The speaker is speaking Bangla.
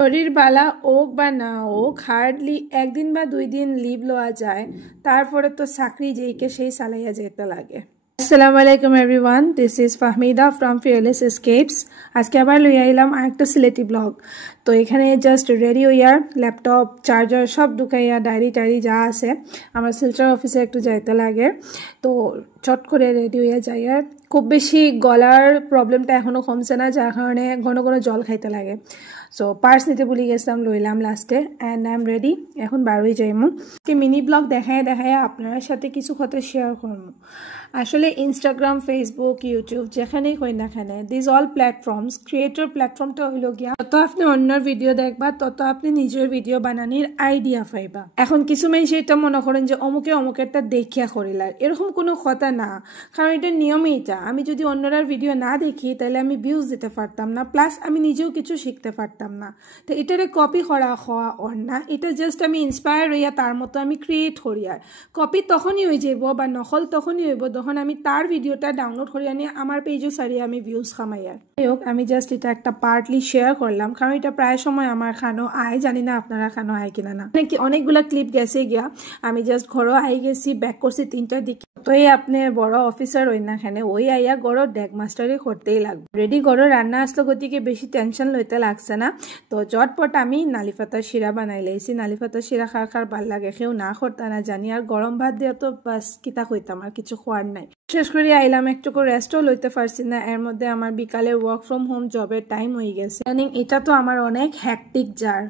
শরীর বালা হোক বা না হোক হার্ডলি একদিন বা 2 দিন লিভ লওয়া যায়, তারপরে তো চাকরি যেইকে সেই চালাইয়া যেতে লাগে। আসসালামু আলাইকুম everyone, this is Fahmida from fearless escapes. আজকে আবার লই আইলাম আরেকটা সিলেটি ব্লগ। তো এখানে জাস্ট রেডি হইয়ার ল্যাপটপ চার্জার সব ঢুকাইয়া ডায়েরি টায়েরি যা আছে, আমার শিলচর অফিসে একটু যাইতে লাগে। তো চট করে রেডি হইয়া যাইয়ার খুব বেশি গলার প্রবলেমটা এখনও কমছে না, যার কারণে ঘন ঘন জল খাইতে লাগে। সো পার্স নিতে ভুলে গেছিলাম, লইলাম লাস্টে, অ্যান্ড আই এম রেডি। এখন বারোই যাইমু। মিনি ব্লগ দেখায় দেখায় আপনার সাথে কিছু কথা শেয়ার করবো। আসলে ইনস্টাগ্রাম, ফেসবুক, ইউটিউব যেখানেই হই না কেন, দিস অল প্ল্যাটফর্মস, ক্রিয়েটর প্ল্যাটফর্মটা হইল গিয়া তত আপনি অন্যর ভিডিও দেখবা তত আপনি নিজের ভিডিও বানানোর আইডিয়া পাইবা। এখন কিছু মানুষ এটা মনে করেন যে অমুকে অমুকেরটা দেখিয়া করিলার, এরকম কোনো কথা না। কারণ এটার নিয়মই এটা, আমি যদি অন্যরার ভিডিও না দেখি তাহলে আমি ভিউজ দিতে পারতাম না, প্লাস আমি নিজেও কিছু শিখতে পারতাম না। তো এটারে কপি করা হওয়া ওর না, এটা জাস্ট আমি ইন্সপায়ার হইয়া তার মতো আমি ক্রিয়েট করি। আর কপি তখনই হয়ে যাব বা নকল তখনই হইব যখন আমি তার ভিডিওটা ডাউনলোড করি আনি আমার পেজও সারিয়ে আমি ভিউজ খামাই। আর যাই হোক, আমি জাস্ট এটা একটা পার্টলি শেয়ার করলাম, কারণ এটা প্রায় সময় আমার খানো আয়, জানি না আপনারা খানো আয় কিনা না। অনেকগুলা ক্লিপ গেছে গিয়া, আমি জাস্ট ঘরও আই গেছি, ব্যাক করছি 3টার দিকে। তোই আপনি বড় অফিসার হই না খানে, ওই আইয়া গড় ডেক মাস্টারই করতেই লাগবে। রেডি গড় রান্না আসলো, গতিকে বেশি টেনশন লইতে লাগছে না। তো চটপট আমি নালিপাতার শিরা বানাই লাইছি। নালিপাতার শিরা খার খার ভাল লাগে, কেউ না করতা না জানি। আর গরম ভাত দিয়ে তো বাস কিতা কইতাম, আর কিছু খোয়ার নাই। শেষ করে আইলাম, একটুকু রেস্টও লইতে পারছি না। এর মধ্যে আমার বিকালে ওয়ার্ক ফ্রম হোম জবের টাইম হয়ে গেছে। এটা তো আমার অনেক হ্যাকটিক জার।